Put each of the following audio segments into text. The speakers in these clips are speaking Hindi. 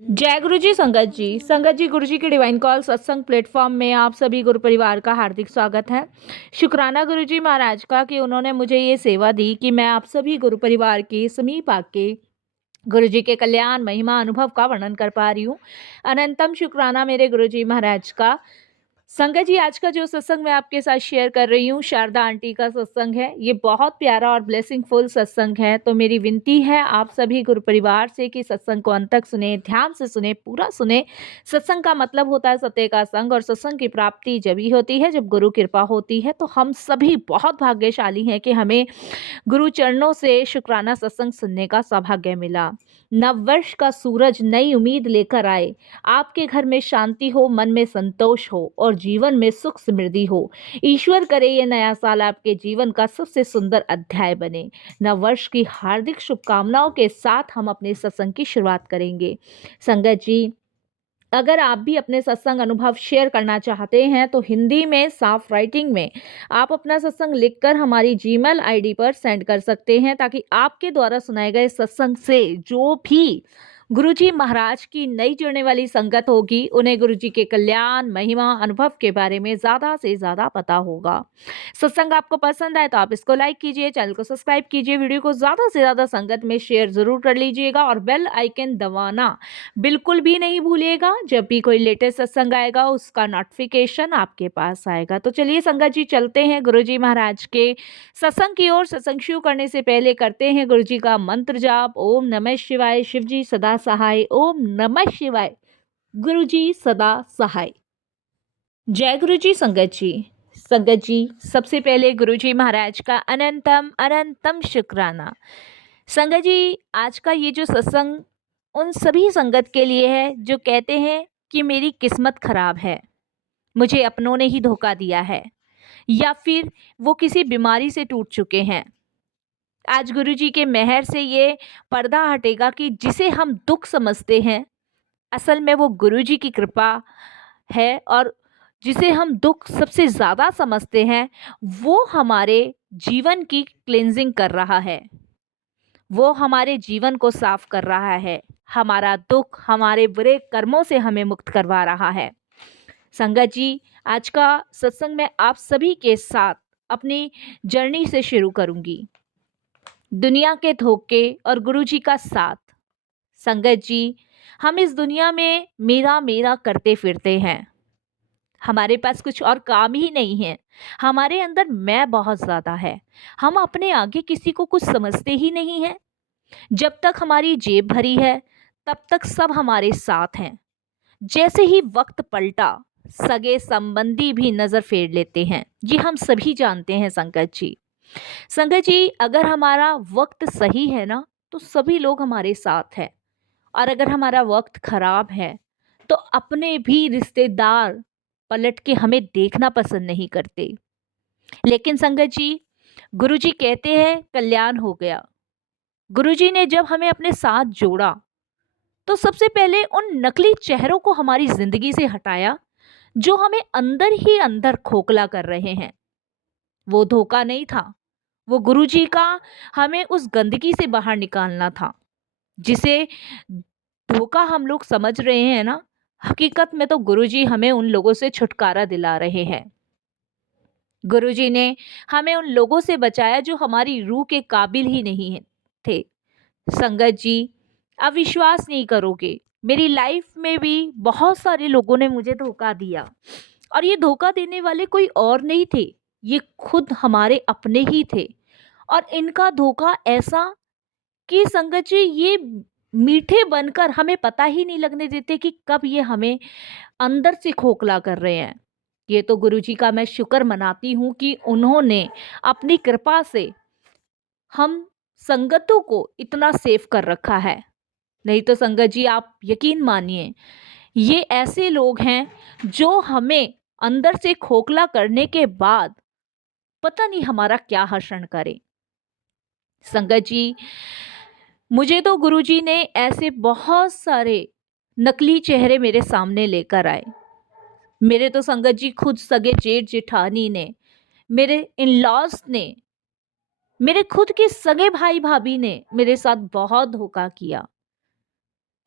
जय गुरु जी। संगत जी गुरु जी के डिवाइन कॉल सत्संग प्लेटफॉर्म में आप सभी गुरु परिवार का हार्दिक स्वागत है। शुक्राना गुरु जी महाराज का कि उन्होंने मुझे ये सेवा दी कि मैं आप सभी गुरु परिवार के समीप आके गुरु जी के कल्याण महिमा अनुभव का वर्णन कर पा रही हूँ। अनंतम शुक्राना मेरे गुरु जी महाराज का। संगत जी, आज का जो सत्संग मैं आपके साथ शेयर कर रही हूँ शारदा आंटी का सत्संग है। ये बहुत प्यारा और ब्लेसिंगफुल सत्संग है। तो मेरी विनती है आप सभी गुरु परिवार से कि सत्संग को अंत तक सुने, ध्यान से सुने, पूरा सुने। सत्संग का मतलब होता है सत्य का संग, और सत्संग की प्राप्ति जब ही होती है जब गुरु कृपा होती है। तो हम सभी बहुत भाग्यशाली हैं कि हमें गुरु चरणों से शुक्राना सत्संग सुनने का सौभाग्य मिला। नववर्ष का सूरज नई उम्मीद लेकर आए, आपके घर में शांति हो, मन में संतोष हो और जीवन में सुख समृद्धि हो। ईश्वर करे ये नया साल आपके जीवन का सबसे सुंदर अध्याय बने। नववर्ष की हार्दिक शुभकामनाओं के साथ हम अपने सत्संग की शुरुआत करेंगे। संगत जी, अगर आप भी अपने सत्संग अनुभव शेयर करना चाहते हैं तो हिंदी में साफ राइटिंग में आप अपना सत्संग लिखकर हमारी जीमेल आईडी पर सेंड कर सकते हैं, ताकि आपके द्वारा सुनाए गए सत्संग से जो भी गुरुजी महाराज की नई जुड़ने वाली संगत होगी उन्हें गुरुजी के कल्याण महिमा अनुभव के बारे में ज़्यादा से ज़्यादा पता होगा। सत्संग आपको पसंद आए तो आप इसको लाइक कीजिए, चैनल को सब्सक्राइब कीजिए, वीडियो को ज़्यादा से ज़्यादा संगत में शेयर ज़रूर कर लीजिएगा और बेल आइकन दबाना बिल्कुल भी नहीं भूलिएगा। जब भी कोई लेटेस्ट सत्संग आएगा उसका नोटिफिकेशन आपके पास आएगा। तो चलिए संगत जी, चलते हैं गुरुजी महाराज के सत्संग की ओर। सत्संग शुरू करने से पहले करते हैं गुरुजी का मंत्र जाप। ओम नमः शिवाय, शिव जी सदा सहाय। ओम नमः शिवाय, गुरुजी सदा सहाय। जय गुरुजी। संगत जी, सबसे पहले गुरुजी महाराज का अनंतम अनंतम शुक्राना। संगत जी, आज का ये जो सत्संग उन सभी संगत के लिए है जो कहते हैं कि मेरी किस्मत खराब है, मुझे अपनों ने ही धोखा दिया है, या फिर वो किसी बीमारी से टूट चुके हैं। आज गुरुजी के मेहर से ये पर्दा हटेगा कि जिसे हम दुख समझते हैं असल में वो गुरुजी की कृपा है, और जिसे हम दुख सबसे ज़्यादा समझते हैं वो हमारे जीवन की क्लेंजिंग कर रहा है, वो हमारे जीवन को साफ कर रहा है। हमारा दुख हमारे बुरे कर्मों से हमें मुक्त करवा रहा है। संगत जी, आज का सत्संग मैं आप सभी के साथ अपनी जर्नी से शुरू करूंगी। दुनिया के धोखे और गुरुजी का साथ। संगत जी, हम इस दुनिया में मेरा मेरा करते फिरते हैं। हमारे पास कुछ और काम ही नहीं है। हमारे अंदर मैं बहुत ज़्यादा है। हम अपने आगे किसी को कुछ समझते ही नहीं हैं। जब तक हमारी जेब भरी है तब तक सब हमारे साथ हैं। जैसे ही वक्त पलटा सगे संबंधी भी नज़र फेर लेते हैं। ये हम सभी जानते हैं संगत जी। संगत जी, अगर हमारा वक्त सही है ना तो सभी लोग हमारे साथ हैं, और अगर हमारा वक्त खराब है तो अपने भी रिश्तेदार पलट के हमें देखना पसंद नहीं करते। लेकिन संगत जी, गुरुजी कहते हैं कल्याण हो गया। गुरुजी ने जब हमें अपने साथ जोड़ा तो सबसे पहले उन नकली चेहरों को हमारी जिंदगी से हटाया जो हमें अंदर ही अंदर खोखला कर रहे हैं। वो धोखा नहीं था, वो गुरुजी का हमें उस गंदगी से बाहर निकालना था जिसे धोखा हम लोग समझ रहे हैं ना। हकीकत में तो गुरुजी हमें उन लोगों से छुटकारा दिला रहे हैं। गुरुजी ने हमें उन लोगों से बचाया जो हमारी रूह के काबिल ही नहीं थे। संगत जी, आप विश्वास नहीं करोगे, मेरी लाइफ में भी बहुत सारे लोगों ने मुझे धोखा दिया, और ये धोखा देने वाले कोई और नहीं थे, ये खुद हमारे अपने ही थे। और इनका धोखा ऐसा कि संगत जी, ये मीठे बनकर हमें पता ही नहीं लगने देते कि कब ये हमें अंदर से खोखला कर रहे हैं। ये तो गुरुजी का मैं शुक्र मनाती हूँ कि उन्होंने अपनी कृपा से हम संगतों को इतना सेफ कर रखा है। नहीं तो संगत जी, आप यकीन मानिए, ये ऐसे लोग हैं जो हमें अंदर से खोखला करने के बाद पता नहीं हमारा क्या हर्षण करें। संगत जी, मुझे तो गुरुजी ने ऐसे बहुत सारे नकली चेहरे मेरे सामने लेकर आए। मेरे तो संगत जी खुद सगे जेठ जेठानी ने, मेरे इन लॉज ने, मेरे खुद के सगे भाई भाभी ने मेरे साथ बहुत धोखा किया।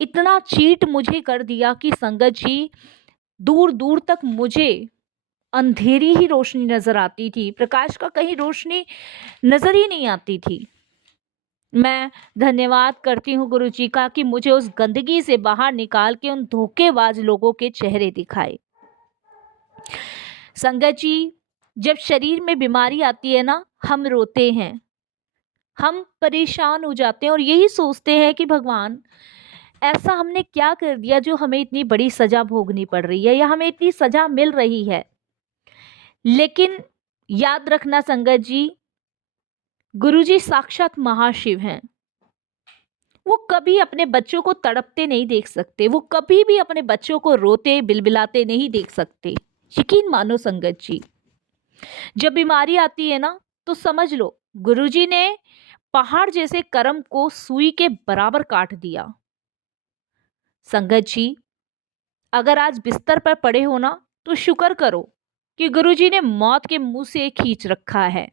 इतना चीट मुझे कर दिया कि संगत जी, दूर दूर तक मुझे अंधेरी ही रोशनी नजर आती थी, प्रकाश का कहीं रोशनी नजर ही नहीं आती थी। मैं धन्यवाद करती हूँ गुरुजी का कि मुझे उस गंदगी से बाहर निकाल के उन धोखेबाज लोगों के चेहरे दिखाए। संगत जी, जब शरीर में बीमारी आती है ना, हम रोते हैं, हम परेशान हो जाते हैं और यही सोचते हैं कि भगवान, ऐसा हमने क्या कर दिया जो हमें इतनी बड़ी सजा भोगनी पड़ रही है या हमें इतनी सजा मिल रही है। लेकिन याद रखना संगत जी, गुरुजी साक्षात महाशिव हैं। वो कभी अपने बच्चों को तड़पते नहीं देख सकते, वो कभी भी अपने बच्चों को रोते बिलबिलाते नहीं देख सकते। यकीन मानो संगत जी, जब बीमारी आती है ना, तो समझ लो गुरुजी ने पहाड़ जैसे कर्म को सुई के बराबर काट दिया। संगत जी, अगर आज बिस्तर पर पड़े हो ना, तो शुक्र करो कि गुरुजी ने मौत के मुंह से खींच रखा है।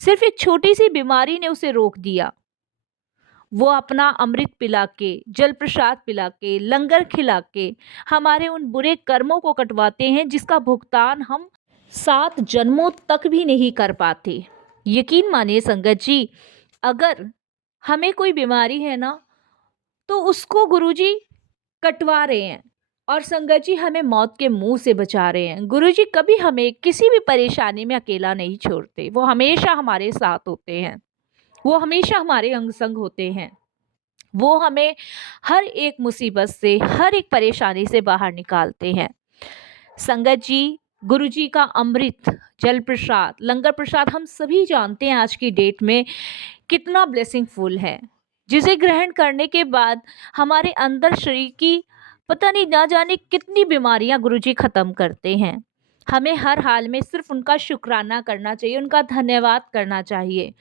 सिर्फ एक छोटी सी बीमारी ने उसे रोक दिया। वो अपना अमृत पिला के, जल प्रसाद पिला के, लंगर खिला के हमारे उन बुरे कर्मों को कटवाते हैं जिसका भुगतान हम 7 जन्मों तक भी नहीं कर पाते। यकीन मानिए संगत जी, अगर हमें कोई बीमारी है ना, तो उसको गुरुजी कटवा रहे हैं और संगत जी हमें मौत के मुंह से बचा रहे हैं। गुरुजी कभी हमें किसी भी परेशानी में अकेला नहीं छोड़ते, वो हमेशा हमारे साथ होते हैं, वो हमेशा हमारे अंग संग होते हैं। वो हमें हर एक मुसीबत से, हर एक परेशानी से बाहर निकालते हैं। संगत जी, गुरुजी का अमृत, जल प्रसाद, लंगर प्रसाद हम सभी जानते हैं आज की डेट में कितना ब्लेसिंगफुल है, जिसे ग्रहण करने के बाद हमारे अंदर शरीर की पता नहीं ना जाने कितनी बीमारियां गुरुजी खत्म करते हैं। हमें हर हाल में सिर्फ उनका शुक्राना करना चाहिए, उनका धन्यवाद करना चाहिए।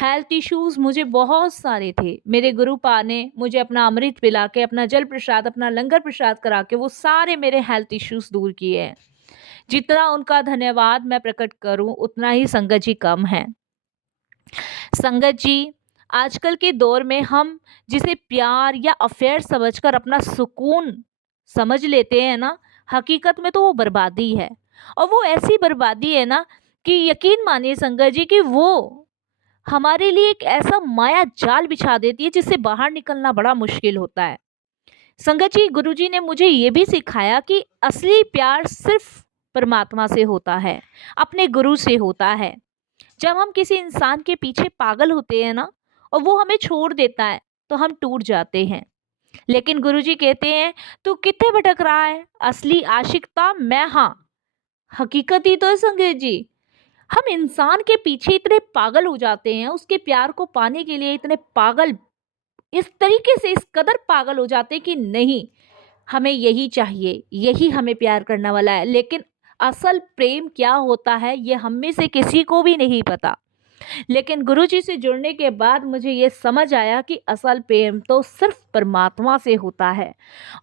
हेल्थ इश्यूज मुझे बहुत सारे थे, मेरे गुरुपा ने मुझे अपना अमृत पिला के, अपना जल प्रसाद, अपना लंगर प्रसाद करा के वो सारे मेरे हेल्थ इश्यूज दूर किए हैं। जितना उनका धन्यवाद मैं प्रकट करूं, उतना ही संगत जी कम है। संगत जी, आजकल के दौर में हम जिसे प्यार या अफेयर समझकर अपना सुकून समझ लेते हैं ना, हकीकत में तो वो बर्बादी है। और वो ऐसी बर्बादी है ना कि यकीन मानिए संगत जी कि वो हमारे लिए एक ऐसा माया जाल बिछा देती है जिससे बाहर निकलना बड़ा मुश्किल होता है। संगत जी, गुरुजी ने मुझे ये भी सिखाया कि असली प्यार सिर्फ परमात्मा से होता है, अपने गुरु से होता है। जब हम किसी इंसान के पीछे पागल होते हैं ना, और वो हमें छोड़ देता है, तो हम टूट जाते हैं। लेकिन गुरुजी कहते हैं, तू कितने भटक रहा है, असली आशिकता मैं, हाँ। हकीकत ही तो है संगत जी, हम इंसान के पीछे इतने पागल हो जाते हैं, उसके प्यार को पाने के लिए इतने पागल, इस तरीके से इस कदर पागल हो जाते हैं कि नहीं, हमें यही चाहिए, यही हमें प्यार करने वाला है। लेकिन असल प्रेम क्या होता है ये हम में से किसी को भी नहीं पता। लेकिन गुरुजी से जुड़ने के बाद मुझे ये समझ आया कि असल प्रेम तो सिर्फ परमात्मा से होता है।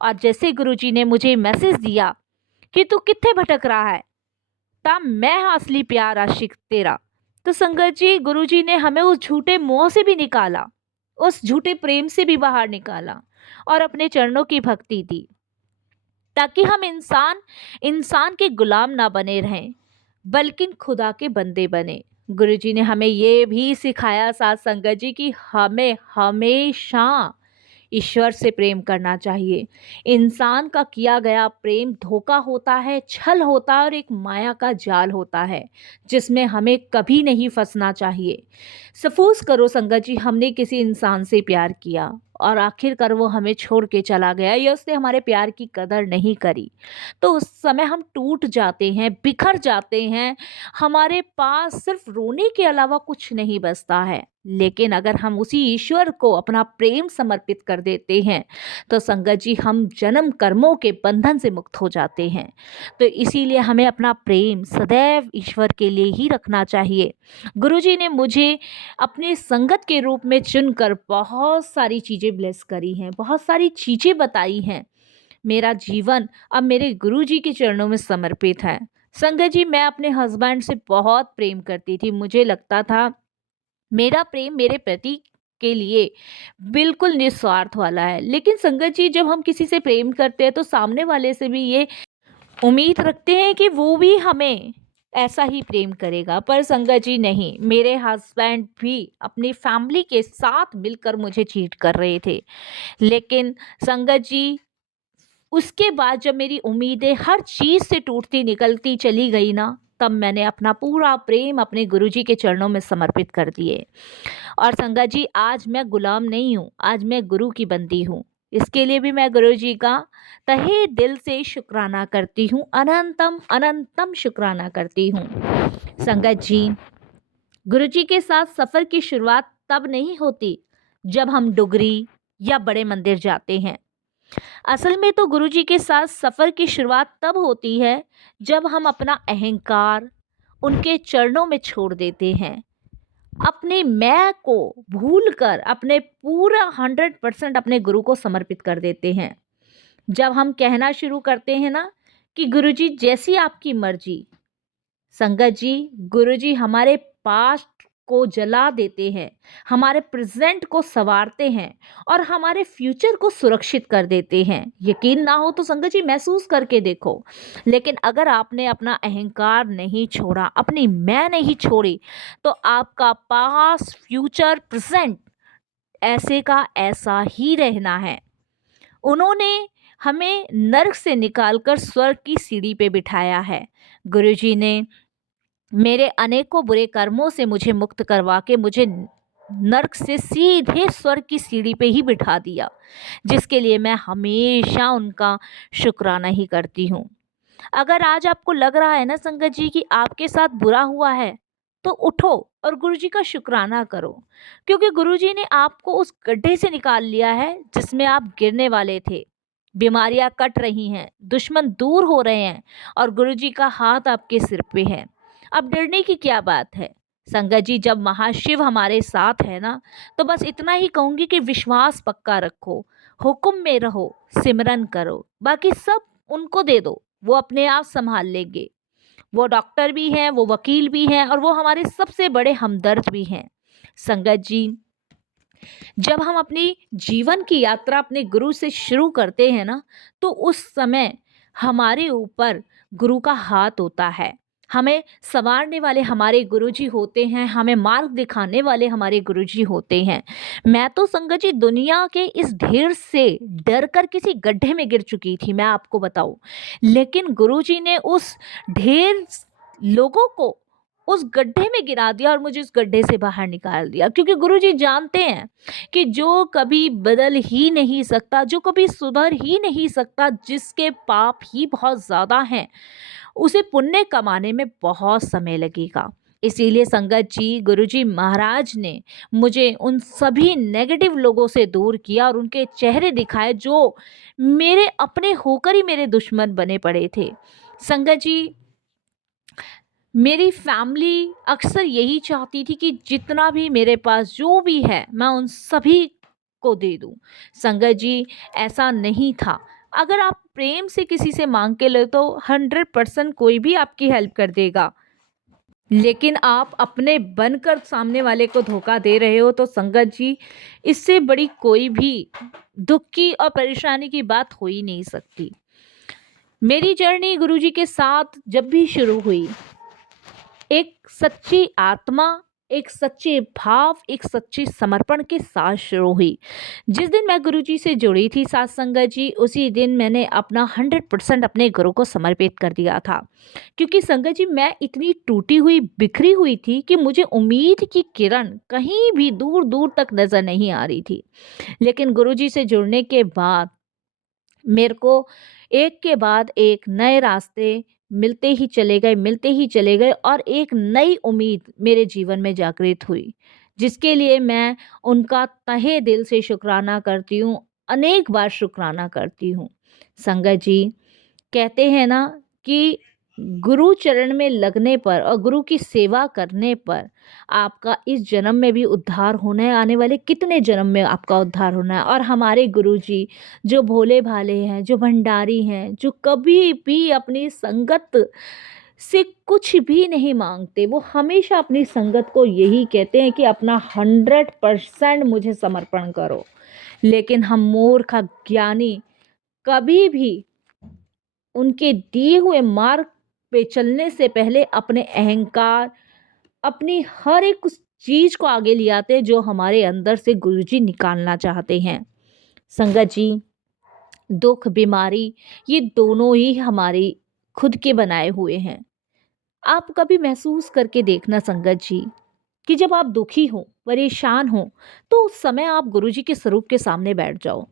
और जैसे गुरुजी ने मुझे मैसेज दिया कि तू कित्थे भटक रहा है, ता मैं हाँ असली प्यार आशिक तेरा, तो संगत जी, गुरुजी ने हमें उस झूठे मोह से भी निकाला, उस झूठे प्रेम से भी बाहर निकाला और अपने चरणों की भक्ति दी, ताकि हम इंसान इंसान के गुलाम ना बने रहें, बल्कि खुदा के बंदे बने। गुरुजी ने हमें ये भी सिखाया साथ संगत जी कि हमें हमेशा ईश्वर से प्रेम करना चाहिए। इंसान का किया गया प्रेम धोखा होता है, छल होता है और एक माया का जाल होता है, जिसमें हमें कभी नहीं फंसना चाहिए। सपोज करो संगत जी, हमने किसी इंसान से प्यार किया और आखिरकार वो हमें छोड़ के चला गया या उसने हमारे प्यार की कदर नहीं करी, तो उस समय हम टूट जाते हैं, बिखर जाते हैं, हमारे पास सिर्फ रोने के अलावा कुछ नहीं बचता है। लेकिन अगर हम उसी ईश्वर को अपना प्रेम समर्पित कर देते हैं, तो संगत जी हम जन्म कर्मों के बंधन से मुक्त हो जाते हैं। तो इसीलिए हमें अपना प्रेम सदैव ईश्वर के लिए ही रखना चाहिए। गुरुजी ने मुझे अपने संगत के रूप में चुनकर बहुत सारी चीज़ें ब्लेस करी हैं, बहुत सारी चीज़ें बताई हैं। मेरा जीवन अब मेरे गुरुजी के चरणों में समर्पित है। संगत जी, मैं अपने हस्बैंड से बहुत प्रेम करती थी, मुझे लगता था मेरा प्रेम मेरे प्रति के लिए बिल्कुल निस्वार्थ वाला है। लेकिन संगत जी, जब हम किसी से प्रेम करते हैं तो सामने वाले से भी ये उम्मीद रखते हैं कि वो भी हमें ऐसा ही प्रेम करेगा। पर संगत जी नहीं, मेरे हस्बैंड भी अपनी फैमिली के साथ मिलकर मुझे चीट कर रहे थे। लेकिन संगत जी, उसके बाद जब मेरी उम्मीदें हर चीज़ से टूटती निकलती चली गई ना, तब मैंने अपना पूरा प्रेम अपने गुरुजी के चरणों में समर्पित कर दिए। और संगत जी, आज मैं गुलाम नहीं हूँ, आज मैं गुरु की बंदी हूँ। इसके लिए भी मैं गुरुजी का तहे दिल से शुक्राना करती हूँ, अनंतम अनंतम शुक्राना करती हूँ। संगत जी, गुरुजी के साथ सफ़र की शुरुआत तब नहीं होती जब हम डुगरी या बड़े मंदिर जाते हैं। असल में तो गुरुजी के साथ सफ़र की शुरुआत तब होती है जब हम अपना अहंकार उनके चरणों में छोड़ देते हैं, अपने मैं को भूलकर अपने पूरा 100% अपने गुरु को समर्पित कर देते हैं। जब हम कहना शुरू करते हैं ना कि गुरुजी जैसी आपकी मर्जी। संगत जी, गुरुजी हमारे पास्ट को जला देते हैं, हमारे प्रेजेंट को संवारते हैं और हमारे फ्यूचर को सुरक्षित कर देते हैं। यकीन ना हो तो संगत जी महसूस करके देखो। लेकिन अगर आपने अपना अहंकार नहीं छोड़ा, अपनी मैं नहीं छोड़ी, तो आपका पास्ट फ्यूचर प्रेजेंट ऐसे का ऐसा ही रहना है। उन्होंने हमें नर्क से निकालकर स्वर्ग की सीढ़ी पे बिठाया है। गुरुजी ने मेरे अनेकों बुरे कर्मों से मुझे मुक्त करवा के मुझे नर्क से सीधे स्वर्ग की सीढ़ी पे ही बिठा दिया, जिसके लिए मैं हमेशा उनका शुक्राना ही करती हूँ। अगर आज आपको लग रहा है ना संगत जी कि आपके साथ बुरा हुआ है, तो उठो और गुरुजी का शुक्राना करो, क्योंकि गुरुजी ने आपको उस गड्ढे से निकाल लिया है जिसमें आप गिरने वाले थे। बीमारियां कट रही हैं, दुश्मन दूर हो रहे हैं और गुरुजी का हाथ आपके सिर पे है। अब डरने की क्या बात है। संगत जी, जब महाशिव हमारे साथ है ना, तो बस इतना ही कहूँगी कि विश्वास पक्का रखो, हुक्म में रहो, सिमरन करो, बाकी सब उनको दे दो, वो अपने आप संभाल लेंगे। वो डॉक्टर भी हैं, वो वकील भी हैं और वो हमारे सबसे बड़े हमदर्द भी हैं। संगत जी, जब हम अपनी जीवन की यात्रा अपने गुरु से शुरू करते हैं ना, तो उस समय हमारे ऊपर गुरु का हाथ होता है। हमें संवारने वाले हमारे गुरुजी होते हैं, हमें मार्ग दिखाने वाले हमारे गुरुजी होते हैं। मैं तो संगत जी दुनिया के इस ढेर से डर कर किसी गड्ढे में गिर चुकी थी, मैं आपको बताऊं। लेकिन गुरुजी ने उस ढेर लोगों को उस गड्ढे में गिरा दिया और मुझे उस गड्ढे से बाहर निकाल दिया, क्योंकि गुरुजी जानते हैं कि जो कभी बदल ही नहीं सकता, जो कभी सुधर ही नहीं सकता, जिसके पाप ही बहुत ज़्यादा हैं, उसे पुण्य कमाने में बहुत समय लगेगा। इसीलिए संगत जी, गुरुजी महाराज ने मुझे उन सभी नेगेटिव लोगों से दूर किया और उनके चेहरे दिखाए जो मेरे अपने होकर ही मेरे दुश्मन बने पड़े थे। संगत जी, मेरी फैमिली अक्सर यही चाहती थी कि जितना भी मेरे पास जो भी है मैं उन सभी को दे दूं। संगत जी, ऐसा नहीं था। अगर आप प्रेम से किसी से मांग के ले तो 100% कोई भी आपकी हेल्प कर देगा। लेकिन आप अपने बनकर सामने वाले को धोखा दे रहे हो, तो संगत जी, इससे बड़ी कोई भी दुख की और परेशानी की बात हो ही नहीं सकती। मेरी जर्नी गुरुजी के साथ जब भी शुरू हुई, एक सच्ची आत्मा, एक सच्चे भाव, एक सच्ची समर्पण के साथ शुरू हुई। जिस दिन मैं गुरुजी से जुड़ी थी साथ संगत जी, उसी दिन मैंने अपना 100% अपने गुरु को समर्पित कर दिया था। क्योंकि संगत जी, मैं इतनी टूटी हुई बिखरी हुई थी कि मुझे उम्मीद की किरण कहीं भी दूर दूर तक नज़र नहीं आ रही थी। लेकिन गुरुजी से जुड़ने के बाद मेरे को एक के बाद एक नए रास्ते मिलते ही चले गए और एक नई उम्मीद मेरे जीवन में जागृत हुई, जिसके लिए मैं उनका तहे दिल से शुक्राना करती हूँ, अनेक बार शुक्राना करती हूँ। संगत जी, कहते हैं ना कि गुरु चरण में लगने पर और गुरु की सेवा करने पर आपका इस जन्म में भी उद्धार होना है, आने वाले कितने जन्म में आपका उद्धार होना है। और हमारे गुरुजी जो भोले भाले हैं, जो भंडारी हैं, जो कभी भी अपनी संगत से कुछ भी नहीं मांगते। वो हमेशा अपनी संगत को यही कहते हैं कि अपना 100% मुझे समर्पण करो। लेकिन हम मूर्ख अज्ञानी कभी भी उनके दिए हुए मार्ग पे चलने से पहले अपने अहंकार, अपनी हर एक उस चीज को आगे ले आते हैं जो हमारे अंदर से गुरुजी निकालना चाहते हैं। संगत जी, दुख, बीमारी, ये दोनों ही हमारी खुद के बनाए हुए हैं। आप कभी महसूस करके देखना संगत जी, कि जब आप दुखी हो, परेशान हो, तो उस समय आप गुरुजी के स्वरूप के सामने बैठ जाओ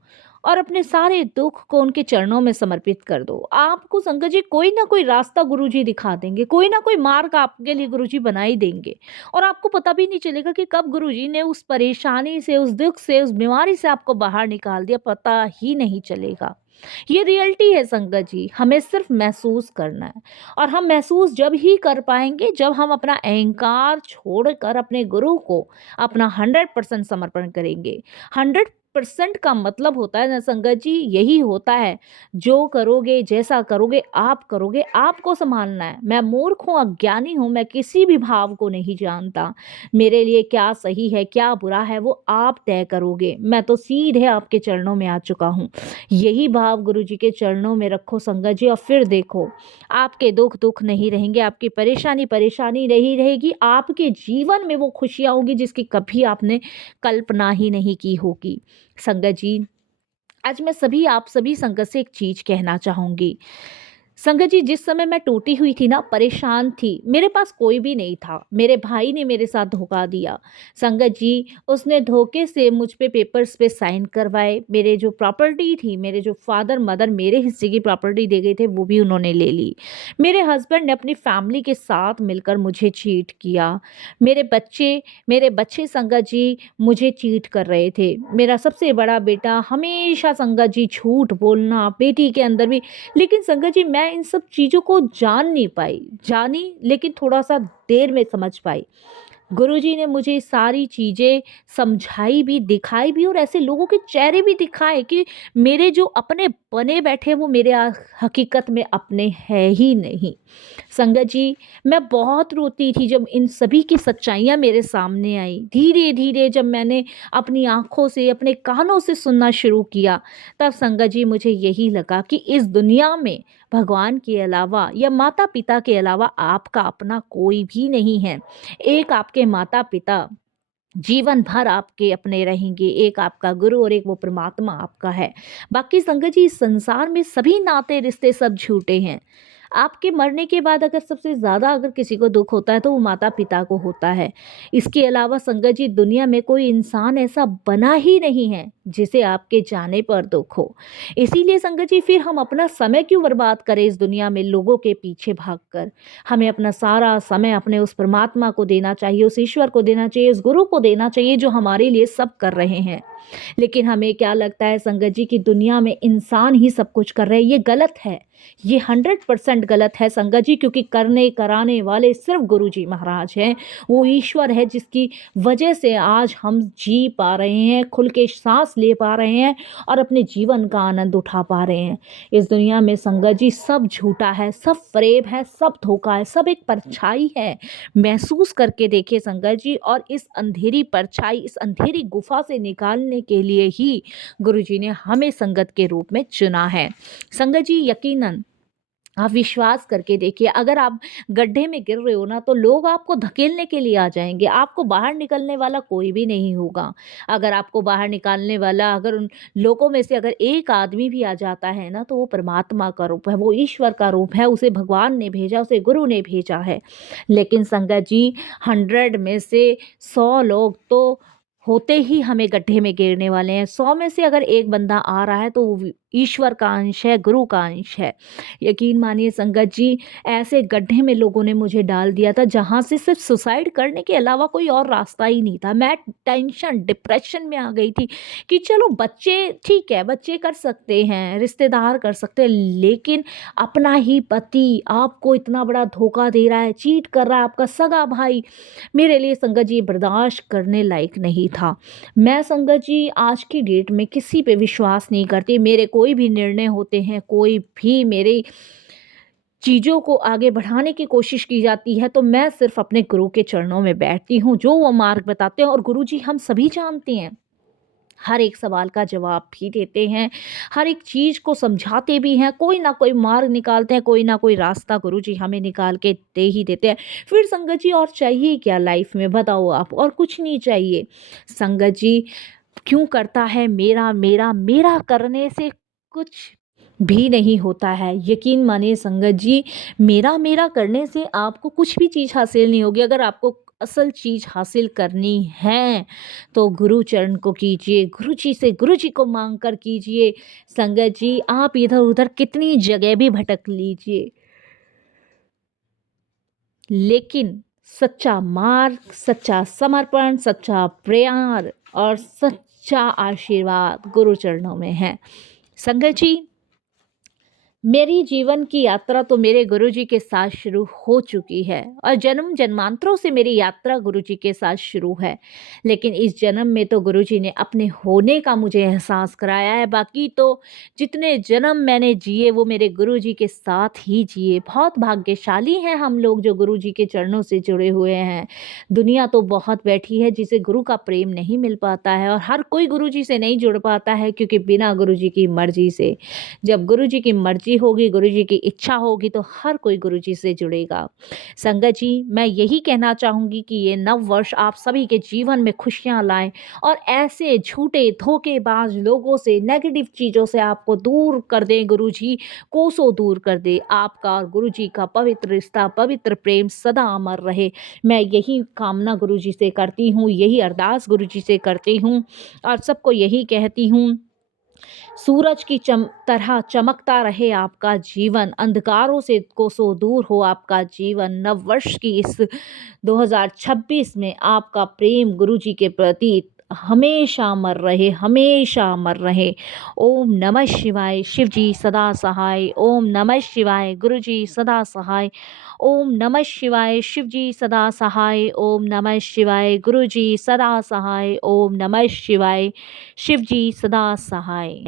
और अपने सारे दुख को उनके चरणों में समर्पित कर दो। आपको संगत जी कोई ना कोई रास्ता गुरुजी दिखा देंगे, कोई ना कोई मार्ग आपके लिए गुरुजी बना ही देंगे। और आपको पता भी नहीं चलेगा कि कब गुरुजी ने उस परेशानी से, उस दुख से, उस बीमारी से आपको बाहर निकाल दिया, पता ही नहीं चलेगा। ये रियलिटी है संगत जी, हमें सिर्फ महसूस करना है। और हम महसूस जब ही कर पाएंगे जब हम अपना अहंकार छोड़कर अपने गुरु को अपना 100% समर्पण करेंगे। 100% का मतलब होता है ना संगत जी, यही होता है, जो करोगे, जैसा करोगे, आपको संभालना है। मैं मूर्ख हूँ, अज्ञानी हूँ, मैं किसी भी भाव को नहीं जानता। मेरे लिए क्या सही है, क्या बुरा है, वो आप तय करोगे। मैं तो सीधे आपके चरणों में आ चुका हूँ। यही भाव गुरु जी के चरणों में रखो संगत जी, और फिर देखो, आपके दुख दुख नहीं रहेंगे, आपकी परेशानी परेशानी नहीं रहेगी, आपके जीवन में वो खुशियाँ होंगी जिसकी कभी आपने कल्पना ही नहीं की होगी। संगत जी, आज मैं आप सभी संगत से एक चीज कहना चाहूंगी। संगत जी, जिस समय मैं टूटी हुई थी ना, परेशान थी, मेरे पास कोई भी नहीं था। मेरे भाई ने मेरे साथ धोखा दिया। संगत जी, उसने धोखे से मुझ पे पेपर्स पे साइन करवाए। मेरे जो प्रॉपर्टी थी, मेरे जो फादर मदर मेरे हिस्से की प्रॉपर्टी दे गए थे, वो भी उन्होंने ले ली। मेरे हस्बैंड ने अपनी फैमिली के साथ मिलकर मुझे चीट किया। मेरे बच्चे संगत जी मुझे चीट कर रहे थे। मेरा सबसे बड़ा बेटा हमेशा संगत जी झूठ बोलना, बेटी के अंदर भी। लेकिन संगत जी, मैं इन सब चीज़ों को जान नहीं पाई, जानी लेकिन थोड़ा-सा देर में समझ पाई। गुरुजी ने मुझे सारी चीज़ें समझाई भी, दिखाई भी, और ऐसे लोगों के चेहरे भी दिखाए कि मेरे जो अपने बने बैठे वो मेरे हकीकत में अपने हैं ही नहीं। संगत जी, मैं बहुत रोती थी जब इन सभी की सच्चाइयाँ मेरे सामने आई। धीरे-धीरे जब मैंने अपनी आँखों से, अपने कानों से सुनना शुरू किया, तब संगत जी मुझे यही लगा कि इस दुनिया में भगवान के अलावा या माता-पिता के अलावा आपका अपना कोई भी नहीं है। एक आपके माता-पिता जीवन भर आपके अपने रहेंगे, एक आपका गुरु और एक वो परमात्मा आपका है। बाकी संगत जी, इस संसार में सभी नाते रिश्ते सब झूठे हैं। आपके मरने के बाद अगर सबसे ज़्यादा अगर किसी को दुःख होता है तो वो माता-पिता को होता है। इसके अलावा संगत जी, दुनिया में कोई इंसान ऐसा बना ही नहीं है जिसे आपके जाने पर दुःख हो। इसीलिए संगत जी, फिर हम अपना समय क्यों बर्बाद करें इस दुनिया में लोगों के पीछे भागकर। हमें अपना सारा समय अपने उस परमात्मा को देना चाहिए, उस ईश्वर को देना चाहिए, उस गुरु को देना चाहिए जो हमारे लिए सब कर रहे हैं। लेकिन हमें क्या लगता है संगत जी कि दुनिया में इंसान ही सब कुछ कर रहे हैं। ये गलत है, ये 100% गलत है संगत जी, क्योंकि करने कराने वाले सिर्फ गुरु जी महाराज हैं। वो ईश्वर है जिसकी वजह से आज हम जी पा रहे हैं, खुल के सांस ले पा रहे हैं और अपने जीवन का आनंद उठा पा रहे हैं। इस दुनिया में संगत जी सब झूठा है, सब फरेब है, सब धोखा है, सब एक परछाई है। महसूस करके देखिए संगत जी, और इस अंधेरी परछाई, इस अंधेरी गुफा से निकालने के लिए ही गुरुजी ने हमें संगत के रूप में चुना है। संगत जी, यकीनन आप विश्वास करके देखिए, अगर आप गड्ढे में गिर रहे हो ना, तो लोग आपको धकेलने के लिए आ जाएंगे, आपको बाहर निकलने वाला कोई भी नहीं होगा। अगर आपको बाहर निकालने वाला, अगर उन लोगों में से अगर एक आदमी भी आ जाता है ना, तो वो परमात्मा का रूप है, वो ईश्वर का रूप है, उसे भगवान ने भेजा, उसे गुरु ने भेजा है। लेकिन संगत जी, 100 में से 100 लोग तो होते ही हमें गड्ढे में गिरने वाले हैं। 100 में से अगर एक बंदा आ रहा है तो वो ईश्वर का अंश है, गुरु का अंश है। यकीन मानिए संगत जी, ऐसे गड्ढे में लोगों ने मुझे डाल दिया था जहाँ से सिर्फ सुसाइड करने के अलावा कोई और रास्ता ही नहीं था। मैं टेंशन, डिप्रेशन में आ गई थी कि चलो बच्चे ठीक है, बच्चे कर सकते हैं, रिश्तेदार कर सकते हैं, लेकिन अपना ही पति आपको इतना बड़ा धोखा दे रहा है, चीट कर रहा है, आपका सगा भाई, मेरे लिए संगत जी बर्दाश्त करने लायक नहीं था। मैं संगत जी आज की डेट में किसी पे विश्वास नहीं करती। मेरे कोई भी निर्णय होते हैं, कोई भी मेरे चीज़ों को आगे बढ़ाने की कोशिश की जाती है, तो मैं सिर्फ़ अपने गुरु के चरणों में बैठती हूँ, जो वो मार्ग बताते हैं। और गुरुजी हम सभी जानते हैं, हर एक सवाल का जवाब भी देते हैं, हर एक चीज़ को समझाते भी हैं, कोई ना कोई मार्ग निकालते हैं, कोई ना कोई रास्ता गुरुजी हमें निकाल के दे ही देते हैं। फिर संगत जी और चाहिए क्या लाइफ़ में, बताओ आप? और कुछ नहीं चाहिए। संगत जी क्यों करता है मेरा, मेरा, मेरा करने से कुछ भी नहीं होता है। यकीन मानिए संगत जी, मेरा, मेरा करने से आपको कुछ भी चीज़ हासिल नहीं होगी। अगर आपको असल चीज़ हासिल करनी है, तो गुरु चरण को कीजिए, गुरु जी से गुरु जी को माँग कर कीजिए। संगत जी, आप इधर-उधर कितनी जगह भी भटक लीजिए, लेकिन सच्चा मार्ग, सच्चा समर्पण, सच्चा प्यार और सच्चा आशीर्वाद गुरु चरणों में है। संगत जी, मेरी जीवन की यात्रा तो मेरे गुरुजी के साथ शुरू हो चुकी है और जन्म जन्मांतरों से मेरी यात्रा गुरुजी के साथ शुरू है। लेकिन इस जन्म में तो गुरुजी ने अपने होने का मुझे एहसास कराया है। बाकी तो जितने जन्म मैंने जिए वो मेरे गुरुजी के साथ ही जिए। बहुत भाग्यशाली हैं हम लोग जो गुरुजी के चरणों से जुड़े हुए हैं। दुनिया तो बहुत बैठी है जिसे गुरु का प्रेम नहीं मिल पाता है, और हर कोई गुरुजी से नहीं जुड़ पाता है, क्योंकि बिना गुरुजी की मर्जी से, जब गुरुजी की मर्जी होगी, गुरुजी की इच्छा होगी, तो हर कोई गुरुजी से जुड़ेगा। संगत जी, मैं यही कहना चाहूँगी कि ये नव वर्ष आप सभी के जीवन में खुशियाँ लाए और ऐसे झूठे धोखेबाज लोगों से, नेगेटिव चीज़ों से आपको दूर कर दें गुरुजी, कोसों दूर कर दे। आपका और गुरुजी का पवित्र रिश्ता, पवित्र प्रेम सदा अमर रहे। मैं यही कामना गुरुजी से करती हूँ, यही अरदास गुरुजी से करती हूँ और सबको यही कहती हूँ, सूरज की तरह चमकता रहे आपका जीवन, अंधकारों से कोसों दूर हो आपका जीवन। नववर्ष की इस 2026 में आपका प्रेम गुरुजी के प्रति हमेशा अमर रहे, हमेशा अमर रहे। ओम नमः शिवाय, शिव जी सदा सहाय। ओम नमः शिवाय, गुरु जी सदा सहाय। ओम नमः शिवाय, शिव जी सदा सहाय। ओम नमः शिवाय, गुरु जी सदा सहाय। ओम नमः शिवाय, शिव जी सदा सहाय।